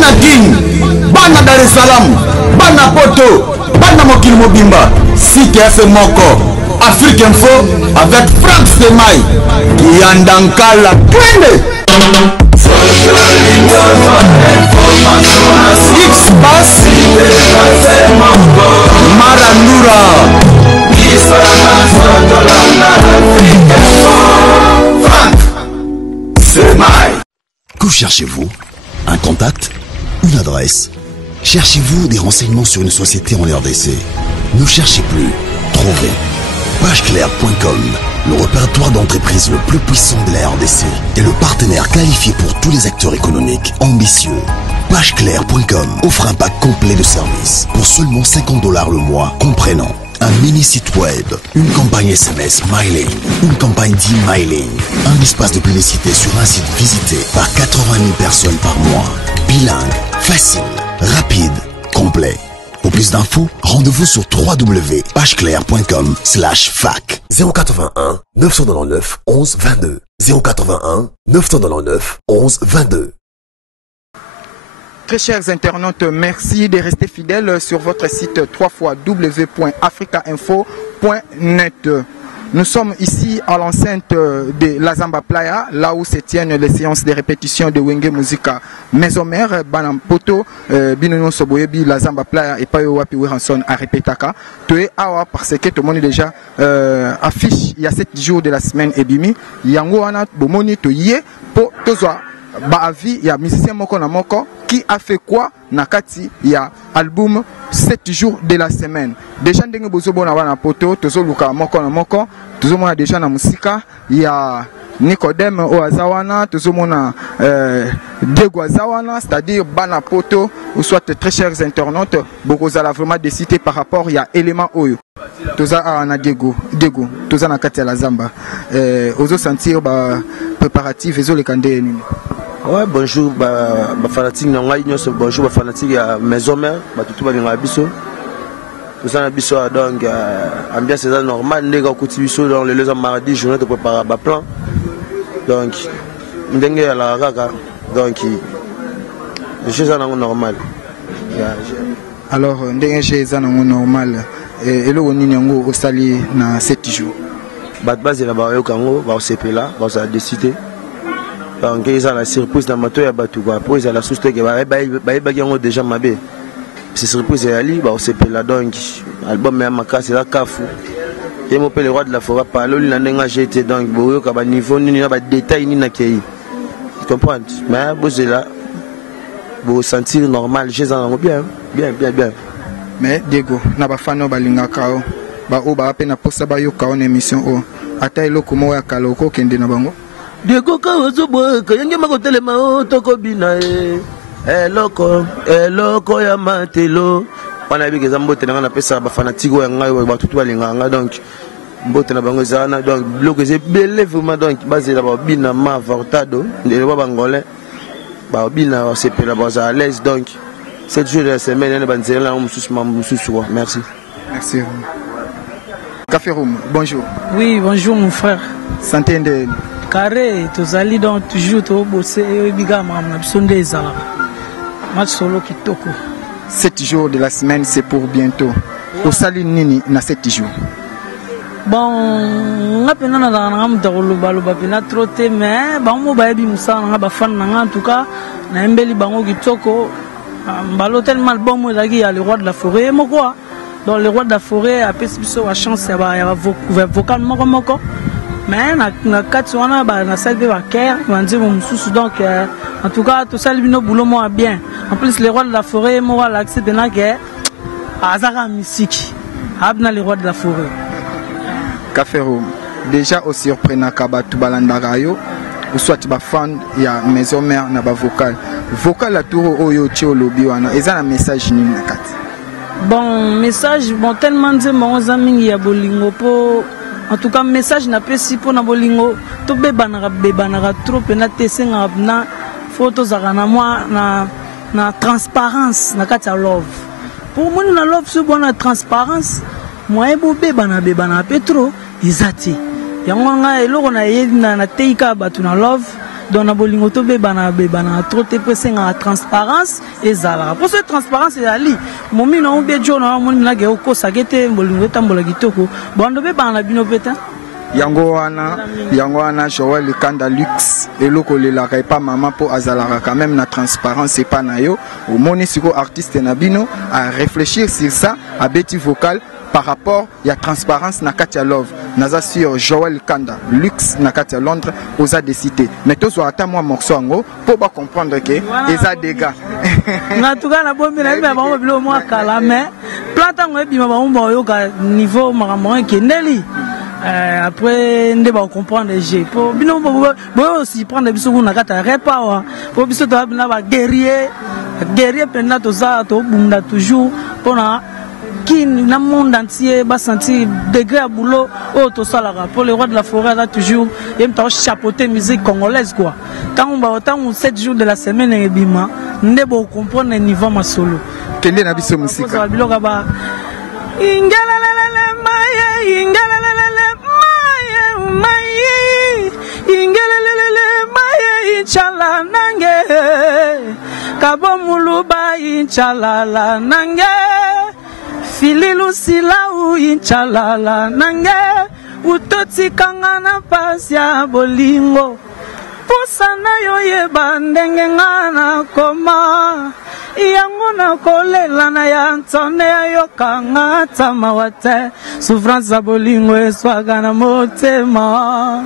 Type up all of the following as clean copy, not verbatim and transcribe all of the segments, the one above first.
bana Guinée, bana Dar es Salaam, bana Poto, bana Mokili Mobimba, site FM Moko, Afrique Info avec Franck Semaï, Yandankala Twende. X-Pass Marandura. Que cherchez-vous? Un contact? Une adresse? Cherchez-vous des renseignements sur une société en RDC? Ne cherchez plus, trouvez. Pageclair.com, le répertoire d'entreprises le plus puissant de la RDC et le partenaire qualifié pour tous les acteurs économiques ambitieux. Pageclair.com offre un pack complet de services pour seulement $50 le mois, comprenant un mini site web, une campagne SMS mailing, une campagne d'e-mailing, un espace de publicité sur un site visité par 80 000 personnes par mois, bilingue, facile, rapide, complet. Pour plus d'infos, rendez-vous sur www.pageclair.com/fac. 081 999 11 22. 081 999 11 22. Très chers internautes, merci de rester fidèles sur votre site www.africainfo.net. Nous sommes ici à l'enceinte de la Zamba Playa, là où se tiennent les séances de répétition de Wenge Musica Maison-Mère, Banam Poto, Binono Soboyebi, la Zamba Playa et Payo Wapi Wiranson à Repetaka. Toé Awa, parce que tout le monde est déjà affiche, il y a 7 jours de la semaine et bimi, Yango Ana, Bomoni, Toye, Po, Tozoa. Baavi, il y a musicien Moko na Moko qui a fait quoi Nakati, il y a album 7 jours de la semaine. Déjà, ndenge bozobo na wana poto, tozo luka Moko na Moko, tozo mona déjà na musika, il y a Nicodème Oazawana, tozo mona Diego Azawana, c'est-à-dire Bana Poto, ou soit très chers internautes, Bokozala vraiment décidé par rapport, il y a élément Oyo. Toza na Diego, toza na kati la Zamba. Ozo sentir ba préparatif, ezo le kande nini. Ouais, bonjour, fanatique bonjour, fanatique à Maison-Mère, tout va bien biso. Tout ça, biso donc ambiance est normale, les gars côté biso dans le lundi mardi, journée de préparer ba plan. Donc ndenge à la raka, donc les choses sont normales. Alors ndenge chez sont normales et le nini yango au sali na 7 jours. Base la ba yo kango, ba CP là, ba ça décider. Donc ils ont la surprise dans mato ya batu quoi. Après ils ont la souste que ba yango déjà mabé. C'est surprise ya ali ba CP là donc album ya makasi la kafu. Et mon père le roi de la forêt parle lui nandenga j'étais donc boyo ka ba niveau ni na ba détail ni na kei. Tu comprends? Mais bozé là bo sentir normal, j'ai en bien. Mais Diego na ba fano balinga kao ba o ba pe na posa ba yo kao na émission o ata eloko mo ya kaloko kende na bango Diego ka ozobo ka yenge makotelema o tokobina eloko ya matelo wana bigeza mbote na na pesa ba fanatiko ya ngai ba tutu balinga nga donc mbote na bango zana donc bloqué c'est belé vraiment donc basé là ba bina ma vortado de ba bangolais ba bina c'est pe la base à l'aise donc 7 jours de la semaine merci. Merci. Café Room, bonjour. Oui, bonjour mon frère. Santé de Carré, tu allais donc toujours au bosser et bigama sonde zala. Match solo kitoko. 7 jours de la semaine, c'est pour bientôt. Au sali nini na 7 jours. Bon, nga pena na ngam dawlo balo ba pena troté mais ba mo ba bi musa nga ba fan nga en tout cas na mbeli bango kitoko. Mbalo tellement bon moi il y a le roi de la forêt moi quoi. Donc le roi de la forêt a pécipiso a chance il y a vocal moko mais na kati wana ba na salle ba care on dit mon sous donc en tout cas tout ça bino boulot moi bien. En plus le roi de la forêt moi l'accès de na que azara musique abna le roi de la forêt. Café Room déjà au surprenant kaba tu balandara yo ou soit ba fan il y a Maison-Mère na ba vocal la tour oyo tio lobi wana eza na message nini na kati. Bon message bon tellement de mon ami ya bolingo po en tout cas message na pesi po na bolingo to bebana trop na tesenga na photos za na moi na transparence na kati ya love pour moi na love so bona transparence moi bo bebana petro izati yango nga eloko na yedi na teika batu na love donc na bolingo to bebana trop te pressé na transparence ezala pour cette transparence ezali momi na ombe jo na moni na ge okosa gete bolingo tambola kitoko bondo bebana bino peta yango wana Joël Kanda Lux eloko lelaka epa mama po azalaka quand même na transparence epa na yo omoni siko artiste na bino à réfléchir sur ça à beti vocal par rapport ya transparence na Katia Love naza sur Joël Kanda Lux na Katia Londres oza de cité mais tous ata moi morceau ngo pour ba comprendre que eza dégâts na tuka na bombi na ba mo bilo mo kala mais planta ngo bima ba mo yo ka niveau makambo ke ndeli après on va comprendre les jeux pour bino aussi prendre biso na kata repa pour biso to bina ba guerrier pendant tout ça to bunda toujours pour na qui na monde entier va sentir degré à boulot to salara pour les rois de la forêt là toujours aime ta chapeauter musique congolaise quoi tant 7 jours de la semaine et bima ndebo comprendre niveau ma solo kende na biso musique biloka ba ingelelele maye ingelelele Inchala nange kabomuluba inchala nange fililu silau inchala nange utoti kangana pasya bolingo pusana yo yeba ndenge ngana koma yango na kolela na ya ntone yo kanga tamawate souffrance bolingo eswaga na motema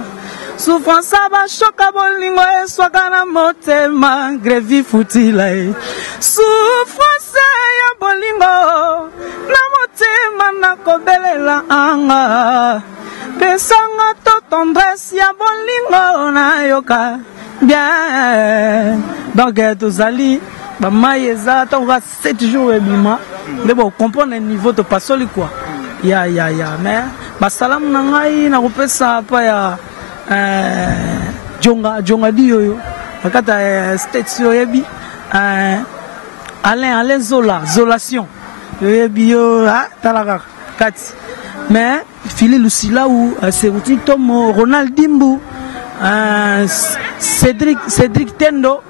souffrance ba choka bolingo eswaga na motema grevi futila souffrance ya bolingo na motema na kobelela anga pesanga to tendresse ya bolingo na yoka bien donc tozali ba maïza ta 7 jours et bima mais bon comprendre le niveau de pasoli quoi ya mais ba salam na ngai na kopesa pa ya jonga diyo akata station yebi Alain Zolation yebi yo talaka kati mais Philly Lucila ou c'est outil Tom Ronald Dimbu Cédric Tendo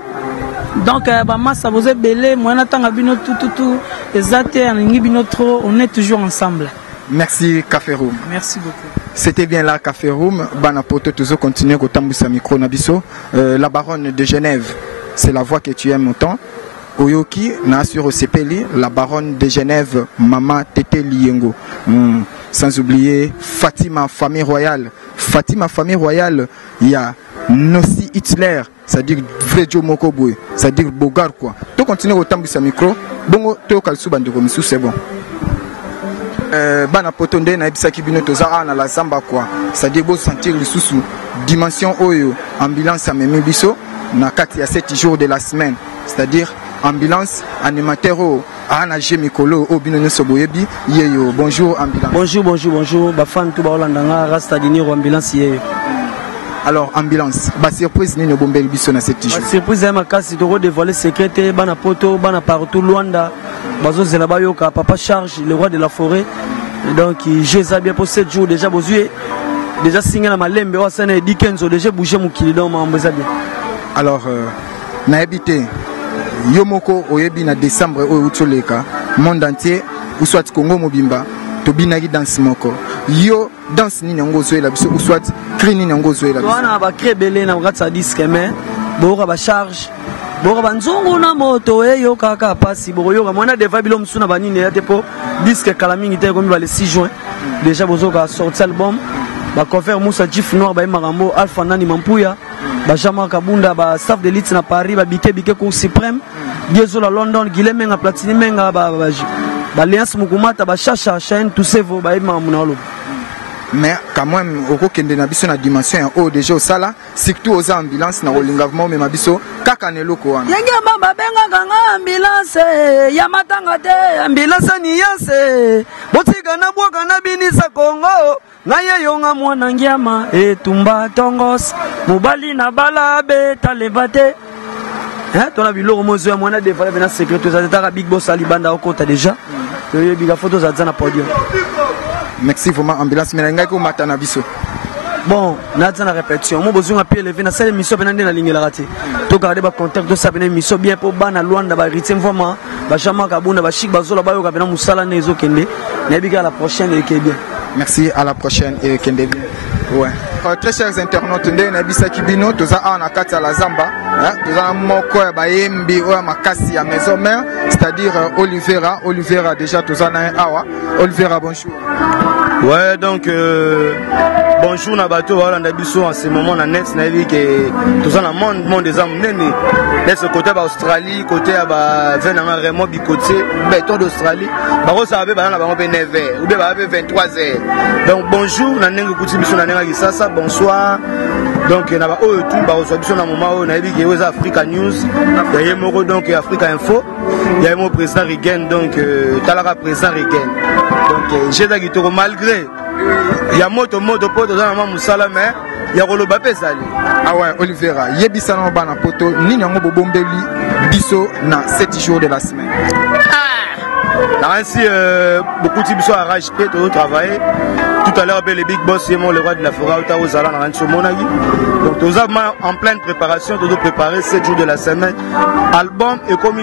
donc massa vous êtes belé moi n'attends bino tout exacté trop on est toujours ensemble. Merci Café Room. Merci beaucoup. C'était bien là Café Room. Banapoto toujours continuer au tambusa micro nabiso. La baronne de Genève, c'est la voix que tu aimes autant. Oyoki na sur Sepeli, la baronne de Genève, Mama Tete Liengo. Sans oublier Fatima famille royale. Fatima famille royale, il y a Nossi Hitler, c'est-à-dire vrai Joe Mokoboy, c'est-à-dire Bogar quoi. Tu continues au tambusa micro. Bongo to kalsu bandeko misu c'est bon. Bana potonde na ebisaki bino toza na la zamba quoi, c'est-à-dire beau sentir le sous dimension oyo ambulance a memi biso na kati ya 7 jours de la semaine, c'est-à-dire ambulance animateur ana Jemikolo o bino nso boyebi yeyo. Bonjour ambulance. Bonjour ba fan tout ba Hollanda rasta diniro ambulance yeyo. Alors ambulance ba surprise nini bombeli biso na 7 jours. Surprise ya makasi to dévoiler secret bana poto bana partout Luanda bazo zela ba yoka papa charge le roi de la forêt. Donc j'ai bien pour 7 jours déjà bozué déjà signé na malembe wa sana dikenzo déjà bouger mukili donc mamboza bien. Alors na habité yomoko oyebi na décembre o utoleka monde entier ou soit Congo mobimba to binaki danse moko yo danse nini ngo zoela biso ou soit cri nini ngo zoela biso wana ba créer belé na ngata disque mais boka ba charge boka banzongo na moto yo kaka pasi boyo mwana deva bilo msuna banini ya tepo disque kalamingi te comme le 6 juin déjà bozoka sorti album ba cover Moussa Jif Noir ba marambo Alpha Nani Mampuya ba Jama Kabunda ba staff de l'élite na Paris ba bike ko suprême Biezo la London Guilhem nga Platini menga ba Alliance Mukumata ba Chacha chaîne tout ces vos ba mamunalo. Mais quand même au kende na biso na dimension o déjà au sala surtout aux ambulances na olingavement mais mabiso kaka ne loko wana yenge mamba benga kanga ambulance ya matanga te ambulance ni yase botika na bwaka na binisa Kongo ngaye yonga mwana ngiama etumba tongos mobali na bala beta levate ton biloko mozo ya mwana devale bena secret za tata big boss alibanda okota déjà biga photo za na podium. Merci vraiment ambulance mais ngai ko mata na biso Bon, na la répétition. Moi, besoin de élevé na salle émission pendant la ligne la raté. To garder ba contact to sabine émission bien pour bana Luanda ba rythme vraiment. Ba chama kabunda ba chic ba zola ba yo kabena musala nezo kende. Na bika la prochaine et que bien. Merci, à la prochaine et kende bien. Ouais. Très chers internautes, nous avons dit que nous avons la Zamba, nous avons makasi à maison mère, c'est-à-dire Olivera déjà nous avons awa. Olivera, bonjour. Ouais, donc bonjour na bateau voilà na biso en ce moment na net na vie que tous en monde des hommes nene de ce côté ba Australie côté ba venant vraiment bicoté béton d'Australie ba ko sabe ba na ba 9h ou bien ba 23h donc bonjour na nenga kuti biso na nenga kisasa bonsoir donc na ba o tout ba so biso na moment o na vie que aux Africa News ya yemoko donc Africa Info ya yemo président Reagan donc talara président Reagan donc j'ai da kitoko malgré il y a moto poto dans la musala mais il y a rolo bapé sali ah ouais Olivera yebisa na bana poto nini yango bobombeli biso na 7 jours de la semaine ainsi beaucoup de biso arrache peut travailler tout à l'heure le big boss et le roi de la forêt au Zala na rancho monagi donc nous sommes en pleine préparation de préparer 7 jours de la semaine album est comme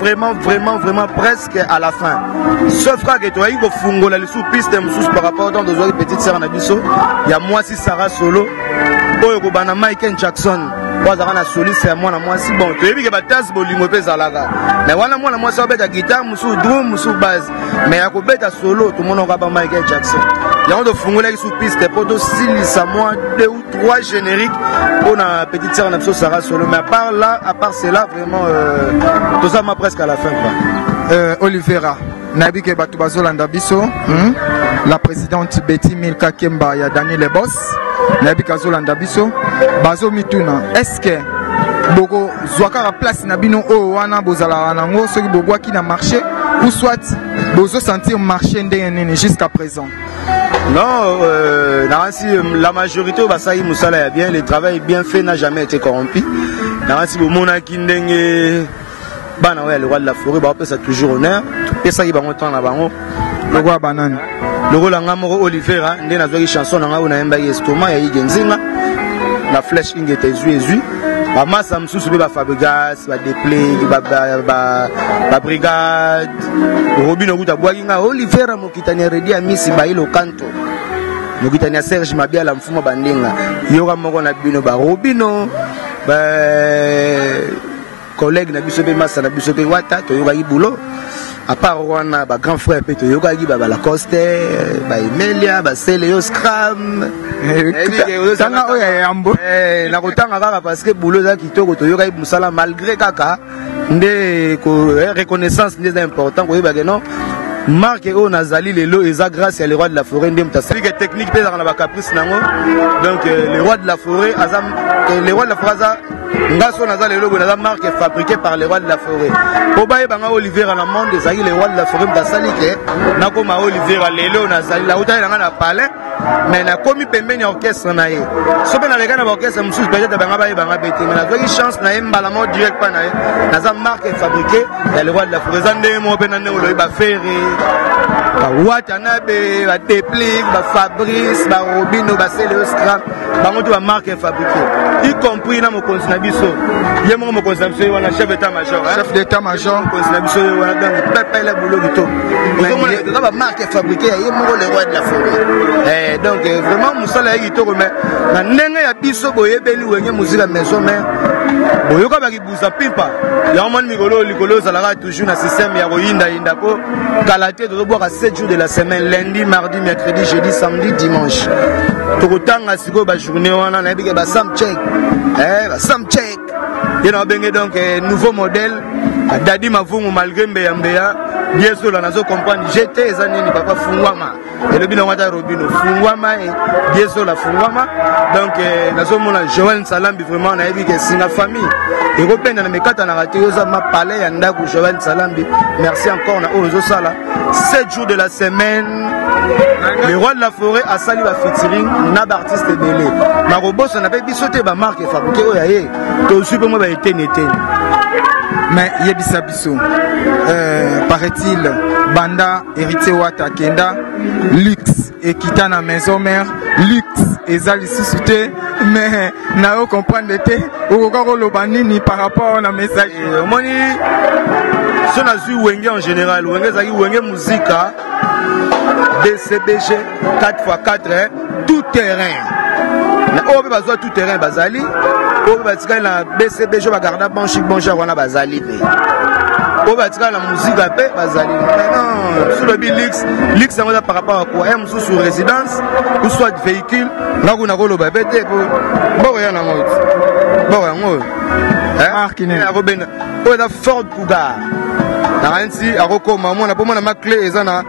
vraiment presque à la fin sauf que toi il faut fungola les sous piste par rapport dans deux petites sœurs na biso il y a moi si Sarah solo oyo ko bana Michael Jackson bazana soliste c'est moi na moi si bon tu ebi ke batas bolingo pe zalaka mais wana moi na moi ça beta guitare musu drum musu bass mais ya ko beta solo tout monde ba Michael Jackson il y a de fungola sous piste pour de silisa moi 2 ou 3 génériques pour na petite sœur na biso Sarah solo mais à part cela vraiment tout ça m'a presque à la fin quoi Olivera nabi ke batu bazolanda biso la présidente Betty Milka Kemba ya Daniel Boss nabi kazolanda biso bazo mituna est-ce que boko zwaka la place na bino o wana bozala nango soki bogwaki na marché ou soit bozo sentir marché ndenge jusqu'à présent? Non, la majorité Basaï Moussala est bien, le travail bien fait n'a jamais été corrompu. Nansi Bomona Kindenge Bana ouais le roi de la forêt, bah ça toujours honneur. Et ça il va monter en bango. Le roi banane. Le roi Langamoro Olivera, ndé na zoki chanson nanga ona emba estomac ya igenzinga. La flèche ingete ezui. Ba massa msusu ba Fabregas, ba Deplay, ba brigade. Robino kuta bwakinga Olivera mokitani redi a misi ba ilo kanto. Mokitani Serge Mabiala mfuma bandinga. Yoka moko na bino ba Robino ba collègue na biso pe massa na biso pe wata to yoka ibulo. À part wana ba grand frère pe to yoka gi ba Lacoste, ba Emelia, ba Celeo Scram. Tanga oya yambo. Na kotanga kaka parce que boulot za kitoko to yoka musala malgré kaka ndé ko reconnaissance ndé important ko yeba que non. Marque o nazali lelo eza grâce à le roi de la forêt ndé mtasali que technique pe na ba caprice nango. Donc le roi de la forêt azam le roi de la forêt azam ngaso nazali lelo na marque fabriquée par le roi de la forêt. Po baye banga Olivera na monde ezali le roi de la forêt mtasali que nakoma Olivera lelo nazali la uta na na palais mais na komi pembeni orchestre na ye. Sobe na leka na orchestre mususu peut-être banga baye banga bete mais na zoki chance na ye mbala mo direct pa na ye. Naza marque fabriquée et le roi de la forêt zande mo pe na ne oloyi ba ferré. Ba Watanabe, ba Teplic, ba Fabrice, ba Robino, ba Celeo Scram, ba moto ba marque fabriquée. Y compris na mo konsinabiso. Ye mo konsinabiso wana chef d'état-major. Chef d'état-major konsinabiso wana donc pepe la boulot gito. Ozo ba marque fabriquée ye mo le roi de la forêt. Donc vraiment musala gito mais na ndenge ya biso boyebeli wenye muzika maison mais boyoka ba kibuza pimpa. Ya moni mikolo likolo zalaka toujours na système ya royinda indako kalaté de boire à 7 jours de la semaine, lundi, mardi, mercredi, jeudi, samedi, dimanche. Tokotanga siko ba journée wana na bige ba sam check. Ba sam check. Il y a donc nouveau modèle. Dadi Mavungu malgré Mbeya. Bien sûr, là, nous comprenons. J'étais les années, papa Fungwama. Et le bilan de Robino. Fungwama et bien sûr, la Fungwama. Donc, nous sommes Joël Salambi, vraiment, on a vu que c'est une famille. Et Européen, dans mes quatre, on a raté, on a parlé, on a Joël Salambi. Merci encore, on a osé ça là. 7 jours de la semaine. Le roi de la forêt a sali va featuring na artiste belé. Na robos on appelle bisoté ba marque fabriqué oyaye. To super moi ba été nete. Mais yebisa biso. Paraît-il Banda héritier Wata Kenda luxe et quitta na maison mère luxe et zali sous-souté mais na comprendre été au garo lobanini par rapport à message moni so na zu wenge en général wenge zaki wenge musique DCBG 4x4 tout terrain na obe bazwa tout terrain bazali obe batika na BCBG ba garda bon chic bon genre wana bazali pe obe batika la musique pe bazali non sur le bilix lix ça par rapport à quoi un sur résidence ou soit véhicule na kuna ko lo ba bete bo ya na mot bo ya ngo marque ne a robena o da Ford Cougar na anti a rokoma mona po mona ma clé ezana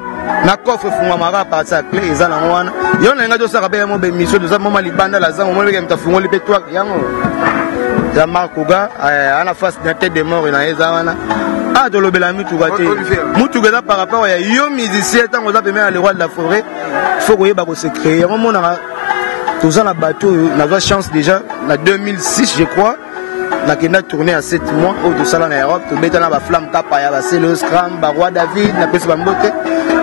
na coffre funga mara parti à clé ezana wana yona nga do saka be mo be mission de za mama libanda la za mo be mta fungo lipe toi yango ya Marc Cougar ana face na tête de mort na eza wana ah de lobela mutuga par rapport à yo musicien tant on a permis à le roi de la forêt faut que yeba ko se créer on mona tous en bateau na la chance déjà en 2006 je crois na kenda tourner à 7 mois au de salon en Europe to betana ba flamme kapa ya ba Celo Scram ba roi David na pesa ba mbote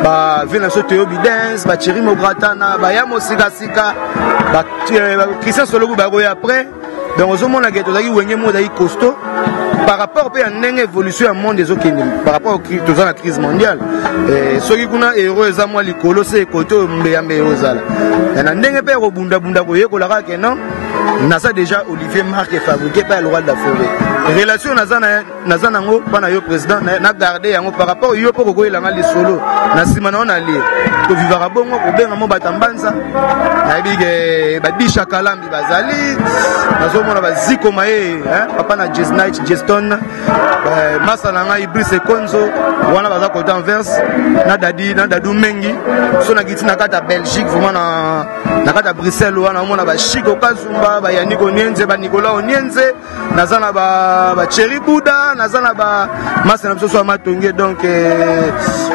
ba vina so Théo Bidens ba Thierry Mogratana ba Yamo Sika ba Christian Solobu ba go après donc au monde la ghetto zaki wenge mo dai costaud par rapport à une évolution du monde des autres par rapport à la crise mondiale ceux qui ont héros et moi les colossés côté mbeyambe ozala na ndenge pe robunda bunda ko yekola ka non nasa déjà Olivier Marc est fabriqué par le roi de la forêt relation nazana ngo pana yo président na garder yango par rapport yo poko ko elanga les solo na simana on ali to vivara bongo ko benga mo batambanza na bige ba bisha kalambi bazali nazo mona baziko mae papa na Jazz Night Jeston masala nga Ibris Konzo wana baza ko d'Anvers na dadu mengi so na giti na kata Belgique vraiment na kata Bruxelles wana mona ba Chico Kazumba ba Yannick Onienze ba Nicolas Onienze nazana ba Thierry Bouda nazana ba masala biso matonge donc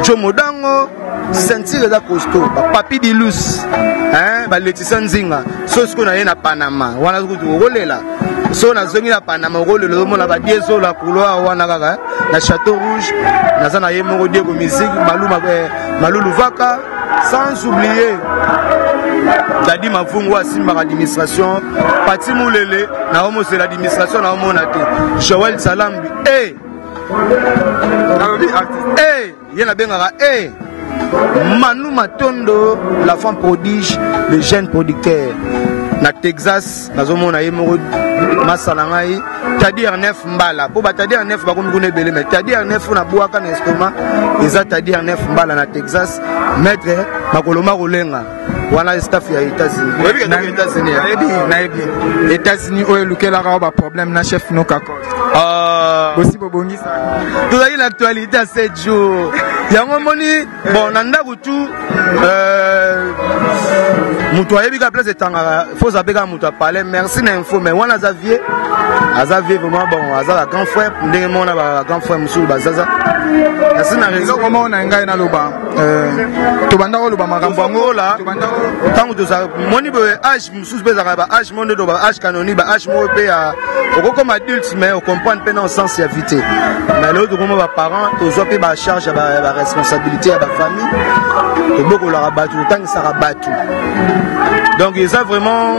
Chomodango sentir da costaud ba Papi Dilus ba Laetitia Nzinga so ce qu'on a na Panama wana ko rolela so na zongi na Panama rolelo mo na ba dieso la couloir wana kaka na Château Rouge nazana yemo Diego musique Malulu Vaka sans oublier Dadi Mavungu Simba administration Pati Moulele na homo c'est l'administration na homo na te Joël Salambi yena bengara Manu Matondo la femme prodige le jeune producteur na Texas nazomona yemo masalangai Tadir Nef Mbala po Tadir Nef ba komikune belé mais Tadir Nef na boaka na estomac eza Tadir Nef Mbala na Texas maître makoloma rolenga wana staff ya États-Unis na États-Unis o elukela ka ba problème na chef no kakol bosi bobongi ça tout ça l'actualité à 7 jours yango moni bon nanda kutu mutu ayebi ka place etangara faut abeka mutu parler merci na info mais wana Xavier vraiment bon azala grand frère ndenge mona ba grand frère musu bazaza merci na raison comment on a ngai na loba to banda ko loba makambo ngo la tangu to sa moni be âge musu bezaka ba âge monde do ba âge canonique ba âge mo pe ya comme adulte mais on comprend pe dans sens ya vite mais l'autre comme ba parents to zo pe ba charge ba responsabilité à ba famille to boko la rabatu tangi sa rabatu donc ils ont vraiment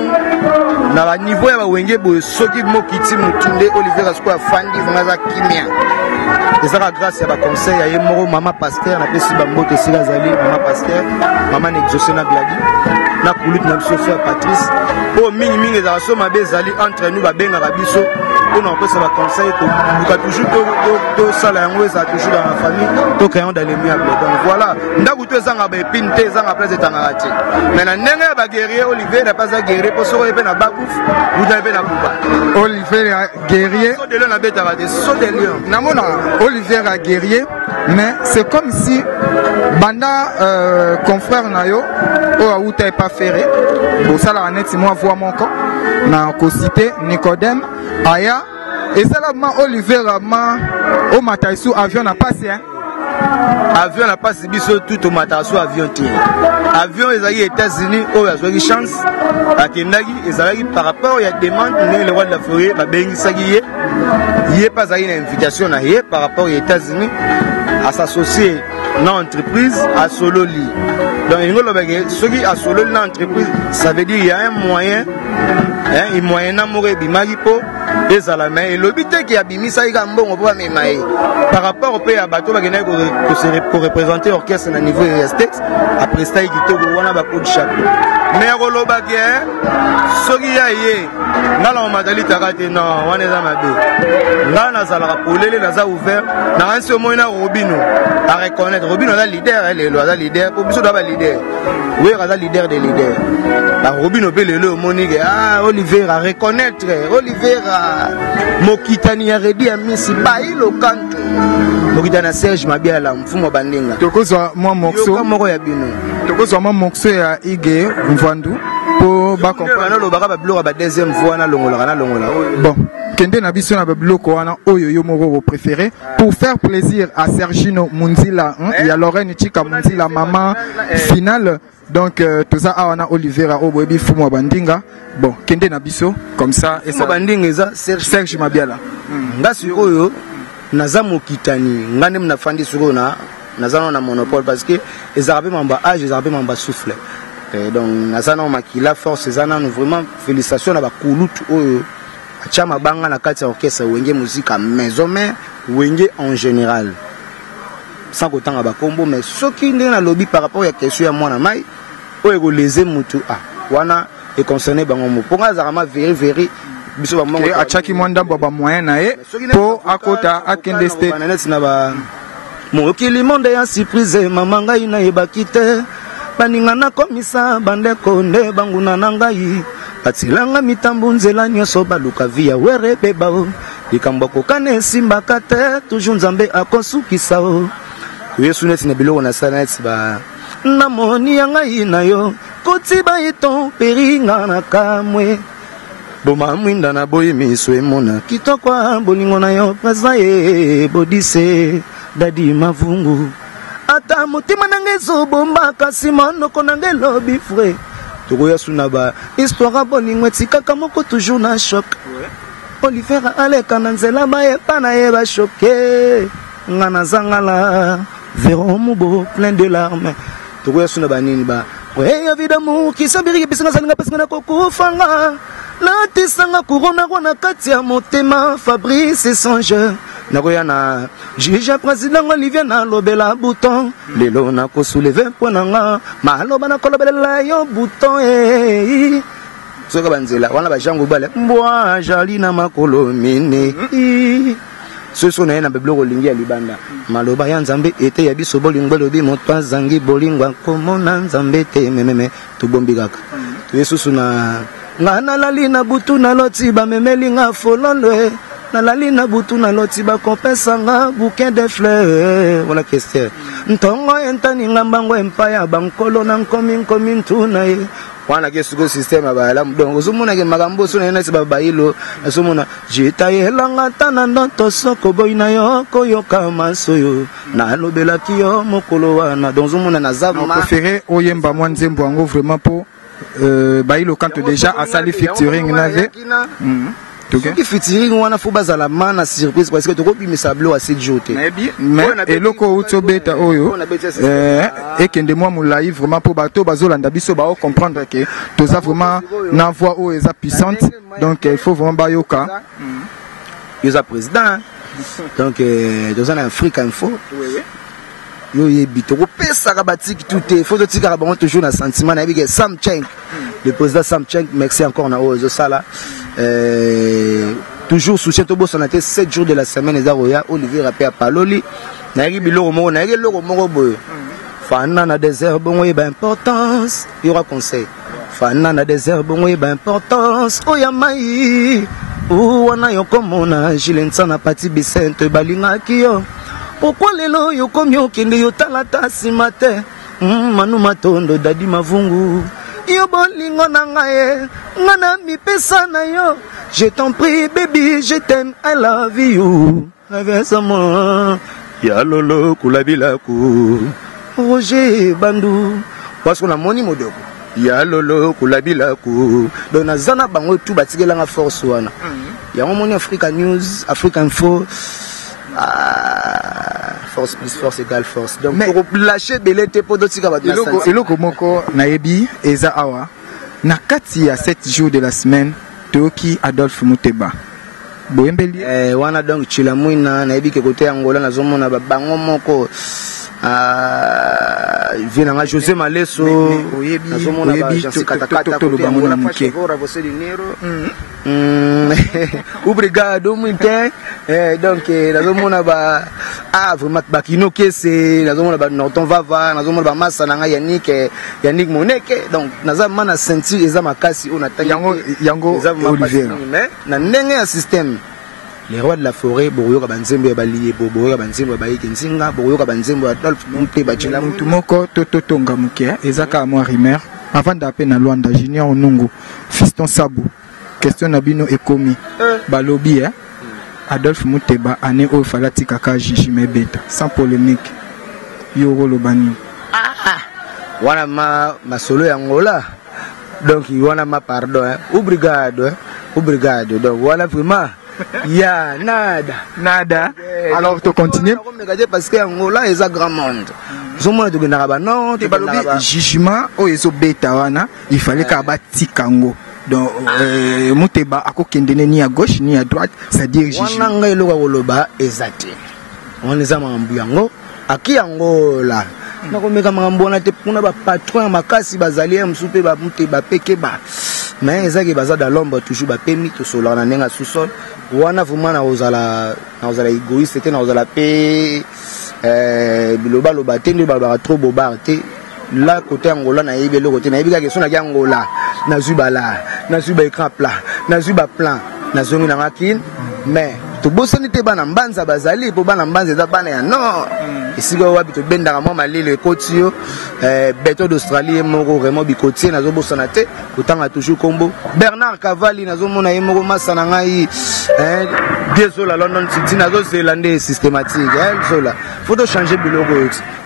na ba niveau ya ba wenge bo soki mo kiti mutunde Olivier Asko afandi vraiment kimia et ça grâce à ba conseil ya yemoro mama pasteur na pesi ba mbote sila zali mama pasteur mama n'exaucé na gladi na kulut na Sophia Patrice po mingi za so mabe zali entre nous ba benga rabiso on a pesi ba conseil to buka toujours to sala yango ça toujours dans la famille to créons dans les mieux donc voilà ndaku to zanga ba pinte zanga place etangati mais na ndenge ba guerrier Olivier n'a pas à guerrier pour so na bakouf vous avez na kuba Olivier guerrier so de lion na beta de so de lion namona Olivier a guerrier mais c'est comme si banda confrère nayo o auta pas ferré bo sala net moi voir mon camp na ko cité Nicodème Aya et ça là Olivier ma o mataisu avion na passé avion n'a pas subi tout au matin sur avion. Avion les aïe États-Unis où il y a une chance à Kendagi et ça par rapport il y a demande le roi de la forêt ma bengi sagiye il y a pas une invitation à y par rapport aux États-Unis à s'associer dans l'entreprise à Sololi. Donc ceux qui à Sololi dans l'entreprise ça veut dire il y a un moyen un moyen amoureux bimagipo et Zalama et l'obité qui a bimi ça il a bon on peut même par rapport au pays à bateau pour représenter l'orchestre à niveau Estex après ça il dit on a beaucoup de chapeau mais Roloba qui est ce qui a yé dans la madali tarate non on est dans ma vie là on a zalera pour les naza ouvert dans un seul moment Robino à reconnaître Robino est leader elle est le leader pour biso d'aba leader oui est leader des leaders la Robino peut le monique ah Olivier à reconnaître Olivier Mokitani a redi à Messi Bailo Kanto Mokitana Serge Mabiala mfumo bandinga tokozwa moi morceau moko ya bino tokozwa moi morceau ya Ige Mvandu pour ba comprendre lo baka ba bloko ba deuxième fois na longola bon kende na biso na ba bloko wana oyo yo moko préféré pour faire plaisir à Sergino Munzila il y a Lorraine Chika Munzila maman finale. Donc tout ça a Oliveira au boebi fumo bandinga bon kende na biso comme ça et ça bandinga eza Serge Mabiala ngasi oyo naza mokitani ngane mna fandi suro na naza na monopole parce que ezarabe mamba âge ezarabe mamba souffle donc naza na makila force ezana vraiment félicitations na ba kulutu oyo chama banga na kati ya orchestre wenge musique maison mère wenge en général sans autant ba combo mais ce qui ndé na lobby par rapport à question ya mwana mai oyo leze mutu ah wana est concerné bango mo ponga zarama very biso ba mongo achaki mwanda baba moyen na e po akota akende state na ba mokili monde ya surprise mama ngai na yebakite baninga na komisa bandeko nde banguna na ngai batilanga mitambu nzela nyoso baluka via were bebao likambo kokane simba kate toujours nzambe akosukisa o yesu neti na biloko na sanet ba na moni yanga inayo kotiba ito peringa na kamwe boma mwinda na boyi miswe mona kitokwa bolingo na yo pesa ye bodise dadi mavungu ata mutima nange zobomba kasi monoko nange lobi fre toko yesu na ba histoire bolingo etikaka moko toujours na choc Olivier aleka na nzela baye pana ye ba choqué ngana zangala verront mubo plein de larmes toko yesu na banini ba ouais évidemment qui sabiri bisinga salinga pesanga kokufanga la tisanga corona kona katia motema Fabrice Songe nakoya na juge président Olivier na lobela bouton lelo na ko soulever ponanga maloba na kolobela yo bouton soka banzela wana ba jango bale mbwa jali na makolo mine ce sont na bloko lingi ya libanda maloba ya nzambe ete ya biso bolingo lobi moto azangi bolingwa komona nzambe te mememe tubombi kaka yesusu na ngana lali na butu na loti ba memeli nga folonwe na lali na butu na loti ba kompesa nga bouquet de fleurs voilà question ntongo entani ngambango empaya bankolo na nkomi ntuna ye wana ke suko système abala donc ozomona ke makambo so na nesi babayilo azomona jitayelanga tana ndoto soko boyina yo koyoka masoyo na lobela kiyo mokolo wana donc ozomona na zabu préféré oyemba mwa nzembo yango vraiment pour bayilo quand déjà a sali featuring nave qui featuring wana fo bazala mana surprise parce que to kopimisa blo à 7 jours mais eloko utobeta oyo ekende mwa mulai vraiment pour bato bazolanda biso ba comprendre que toza vraiment na voix o eza puissante donc il faut vraiment bayoka yoza président donc toza na Afrique Info yo yebi to kopesa ka batiki tout est faut to tika ba toujours na sentiment na bi Sam Cheng le président Sam Cheng merci encore na ozo sala toujours soutien to bosso na 7 jours de la semaine za roya Olivier Rapé à Paloli na ri biloko moko na ri loko moko boyo fana na désert bongo ba importance il y aura conseil fana na désert bongo ba importance oya mai wana yokomona Jilensa na pati Vicente balinga kiyo pourquoi lelo yokomi okende yotalata simate manu matondo dadi mavungu yo bolingo na ngaye ngana mipesa na yo je t'en prie baby je t'aime I love you reviens moi ya lolo kulabilaku Roger Bandou parce qu'on a moni modoko ya lolo kulabilaku donc nazana bango tout batikela nga force wana ya moni Africa News Africa Info force plus force égale force donc pour lâcher belete pour d'autres ka batla eloko moko nayebi eza awa na kati ya 7 jours de la semaine Toki Adolphe Muteba boyembeli wana donc chilamwina nayebi ke côté Angola nazomona bango moko vient à José Malesso nazomona ba jansi katakata to bango muke obrigado muito donc nazomona ba vraiment bakino kese nazomona ba Norton Vava nazomona ba massa nanga Yannick Moneke donc nazama na sentir eza makasi on attend yango Olivier mais na ndenge ya système les rois de la forêt boyoka banzembo ya balié boyoka banzembo ya baiki nsinga boyoka banzembo ya Adolphe Muteba chila mutu moko totonga muke ezaka moi rimer avant d'appel na Luanda Junior Onungu Fiston Sabou question na bino ekomi balobi Adolphe Muteba ane o falati kaka Jiji Mebeta sans polémique yoro lobani wana ma solo ya Angola donc wana ma pardon obrigado donc voilà vraiment ya nada alors tu continues parce que Angola est un grand monde zomona to gena ba non te balobi jugement o ezo beta wana il fallait ka batikango donc Muteba akokendene ni à gauche ni à droite c'est-à-dire jugement wana ngai loka koloba ezate on les a mambu yango aki Angola nakomeka mambo na te kuna ba patron makasi bazali msupe ba Muteba peke ba mais ezaki baza dans l'ombre toujours ba permis to sola na nenga sous-sol wana vraiment na ozala égoïste c'était na ozala pe biloba loba te nde ba trop bobard te là côté Angola na yebe le côté na yebe ka question na Angola na zubala na zuba écran plat na zuba plan na zongi na makin mais to bosani te bana mbanza bazali po bana mbanza eza bana ya non esika wabi to bendaka mwa malele kotio beto d'Australie moko vraiment bikotie nazo bosana te kotanga toujours kombo Bernard Cavalli nazo mona ye moko masana ngai désolé London City nazo zélande systématique zola faut de changer biloko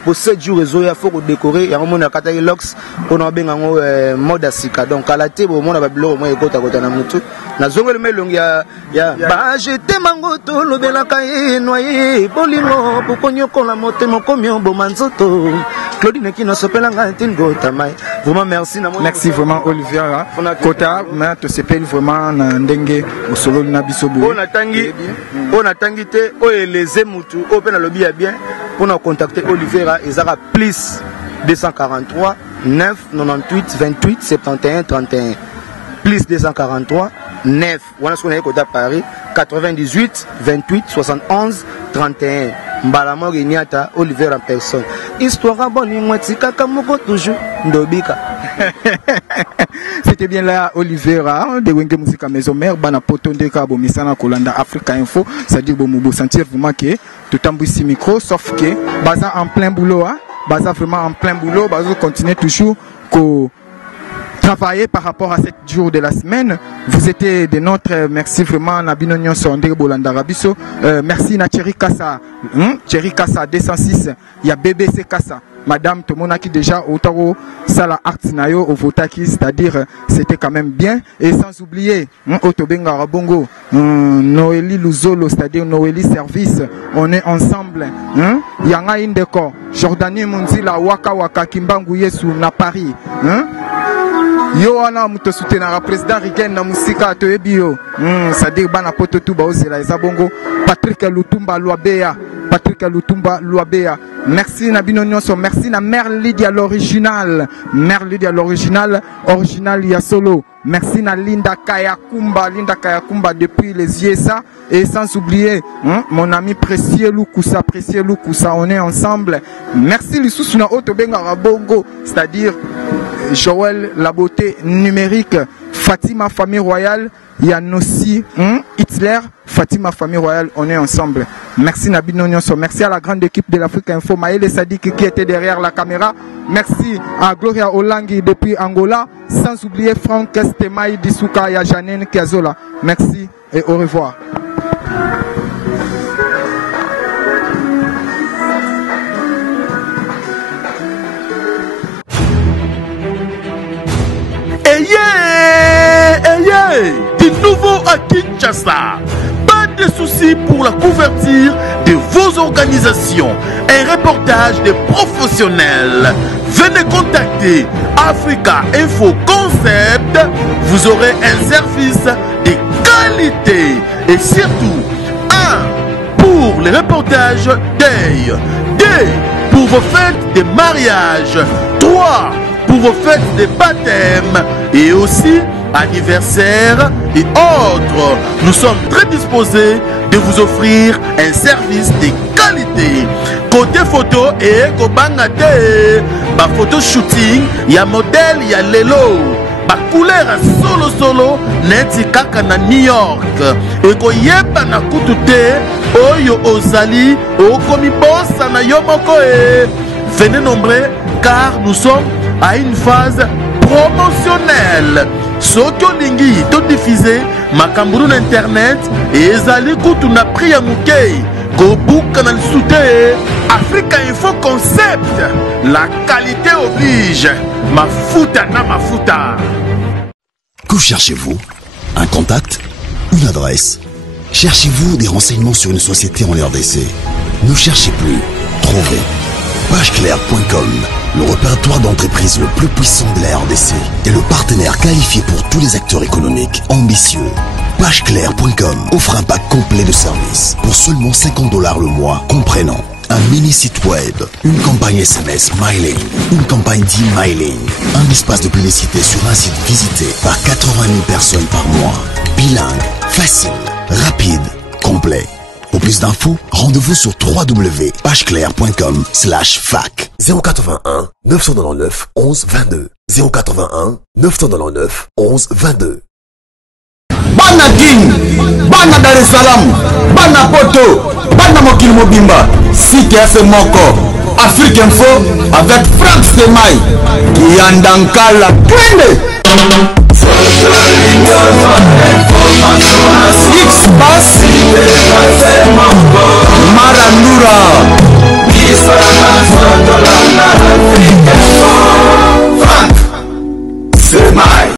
pour 7 jours ezoya faut ko décorer ya mona kata lox pona benga ngo mode asika donc ala te bo mona ba biloko mo ekota kota na mutu nazongole melongi ya ba jete mango to lobelaka ye noyer bolingo pokonyo la motema komio bomanzoto Claudine qui nous s'appelle Tingo Tamai vraiment merci vraiment Olivier Kota mais tu s'appelle vraiment ndenge au solo na bisobo on attend te o eleze mutu o pe na lobby ya bien pour nous contacter Olivier ezaka plus 243 9 98 28 71 31 plus 243 9 wana ce qu'on a côté Paris 98 28 71 31 Mbalamo Geniata Olivier en personne histoire bonne moitié kaka moko toujours ndobika. C'était bien là Olivera de Wenge Musica Maison Mère bana potonde ka bomisana kolanda Africa Info c'est-à-dire bomubo sentir vraiment que tout en ici micro sauf que baza en plein boulot baza vraiment en plein boulot baza continuer toujours ko travailler par rapport à 7 jours de la semaine. Vous étiez des nôtres. Merci vraiment Nabino Nyon Sondé Bolanda Rabiso. Merci na Thierry Kassa. Thierry Kassa 206. Il y a BBC Kassa. Madame Tomonaki déjà au Taro Sala Artinayo au Votaki, c'est-à-dire c'était quand même bien. Et sans oublier Otobenga Rabongo, Noélie Luzolo, c'est-à-dire Noélie Service. On est ensemble. Yanga Indeko, Jordanie Munzila, Waka Waka Kimbangu Yesu na Paris. Yo ana muto soutenir président Rigen na musika to ebio c'est-à-dire bana poto tuba ozela ezabongo Patrick Lutumba Luabea merci na bino nyonso merci na Mère Lydia l'original original ya solo merci na Linda Kayakumba depuis les IESA et sans oublier mon ami précieux Lukusa on est ensemble merci Lisusu na Otobenga Rabongo c'est-à-dire Joël la beauté numérique Fatima famille royale Yanossi Hitler Fatima famille royale on est ensemble merci Nabino Nyonso merci à la grande équipe de l'Afrique Info Maëlle Sadik qui était derrière la caméra merci à Gloria Olangi depuis Angola sans oublier Franck Estemai Disuka et Janine Kiazola merci et au revoir. Kinshasa. Pas de soucis pour la couverture de vos organisations. Un reportage de professionnels. Venez contacter Africa Info Concept. Vous aurez un service de qualité et surtout pour les reportages deuil, 2 pour vos fêtes de mariage, 3 pour vos fêtes de baptême et aussi anniversaire et autres. Nous sommes très disposés de vous offrir un service de qualité. Côté photo et kobangate, ba photo shooting, ya modèle, ya lelo. Ba couleur solo neti kaka na New York. Eko yeba na kutute oyo ozali okomi bossa na yo moko e. Venez nombreux car nous sommes à une phase promotionnelle. Soki olingi to diffuser makamburu na internet ezali kutu na prix ya mukei kobuka na lisute. Africa Info Concept, la qualité oblige. Mafuta na mafuta. Que cherchez-vous? Un contact? Une adresse? Cherchez-vous des renseignements sur une société en RDC? Ne cherchez plus, trouvez. Pageclair.com, le répertoire d'entreprises le plus puissant de la RDC et le partenaire qualifié pour tous les acteurs économiques ambitieux. Pageclair.com offre un pack complet de services pour seulement $50 le mois, comprenant un mini site web, une campagne SMS mailing, une campagne d'e-mailing, un espace de publicité sur un site visité par 80 000 personnes par mois, bilingue, facile, rapide, complet. Pour plus d'infos, rendez-vous sur www.pageclair.com/fac. 081 999 11 22. 081 999 11 22. Bana King, Bana Dar es Salaam, Bana Poto, Bana Mokil Mobimba, CKF Moko, Afrique Info avec Frank Semai, Kiandankala, Twende. X-Bass, Marandura.